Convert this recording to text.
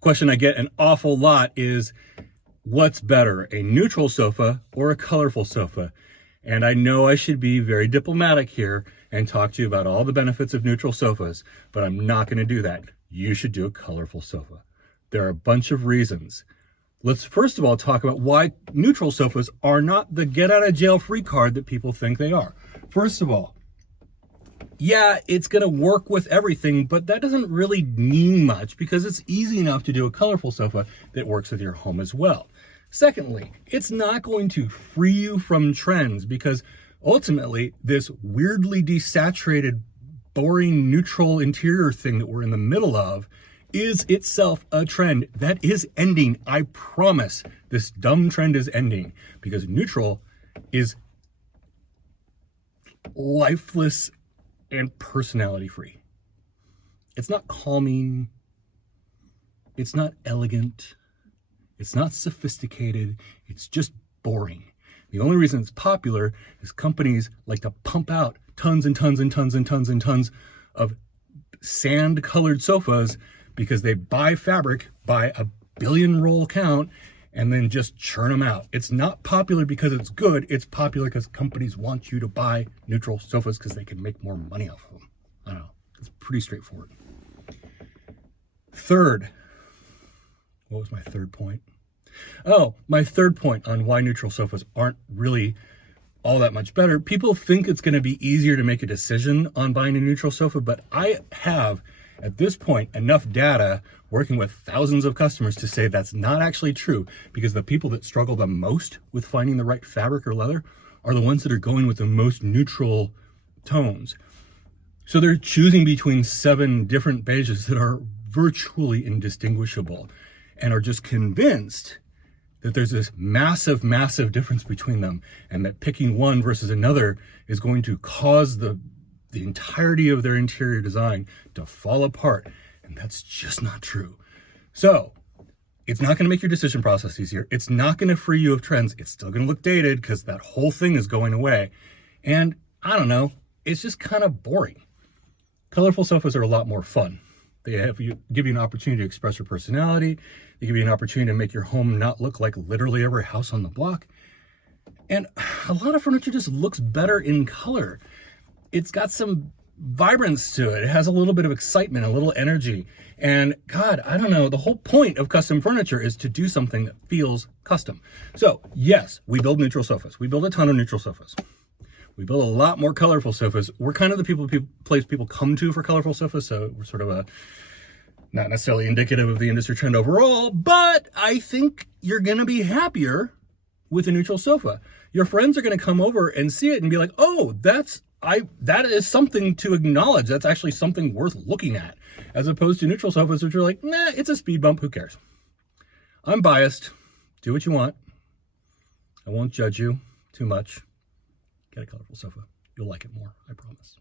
Question I get an awful lot is, what's better, a neutral sofa or a colorful sofa? And I know I should be very diplomatic here and talk to you about all the benefits of neutral sofas, but I'm not going to do that. You should do a colorful sofa. There are a bunch of reasons. Let's first of all talk about why neutral sofas are not the get out of jail free card that people think they are. First of all, yeah, it's going to work with everything, but that doesn't really mean much because it's easy enough to do a colorful sofa that works with your home as well. Secondly, it's not going to free you from trends because ultimately this weirdly desaturated, boring, neutral interior thing that we're in the middle of is itself a trend that is ending. I promise this dumb trend is ending because neutral is lifeless and personality free. It's not calming. It's not elegant. It's not sophisticated. It's just boring. The only reason it's popular is companies like to pump out tons and tons and tons and tons and tons of sand colored sofas because they buy fabric by a billion roll count and then just churn them out. It's not popular because it's good. It's popular because companies want you to buy neutral sofas because they can make more money off of them. I don't know. It's pretty straightforward. Third, what was my third point? Oh, my third point on why neutral sofas aren't really all that much better. People think it's going to be easier to make a decision on buying a neutral sofa, but I have, at this point, enough data working with thousands of customers to say that's not actually true, because the people that struggle the most with finding the right fabric or leather are the ones that are going with the most neutral tones. So they're choosing between 7 different beiges that are virtually indistinguishable and are just convinced that there's this massive, massive difference between them and that picking one versus another is going to cause the entirety of their interior design to fall apart. And that's just not true. So it's not going to make your decision process easier. It's not going to free you of trends. It's still going to look dated because that whole thing is going away. And I don't know, it's just kind of boring. Colorful sofas are a lot more fun. They give you an opportunity to express your personality. They give you an opportunity to make your home not look like literally every house on the block. And a lot of furniture just looks better in color. It's got some vibrance to it. It has a little bit of excitement, a little energy. And God, I don't know, the whole point of custom furniture is to do something that feels custom. So yes, we build neutral sofas. We build a ton of neutral sofas. We build a lot more colorful sofas. We're kind of the place people come to for colorful sofas, so we're sort of not necessarily indicative of the industry trend overall, but I think you're going to be happier with a neutral sofa. Your friends are going to come over and see it and be like, oh, that is something to acknowledge. That's actually something worth looking at, as opposed to neutral sofas, which are like, nah, it's a speed bump. Who cares? I'm biased. Do what you want. I won't judge you too much. Get a colorful sofa. You'll like it more, I promise.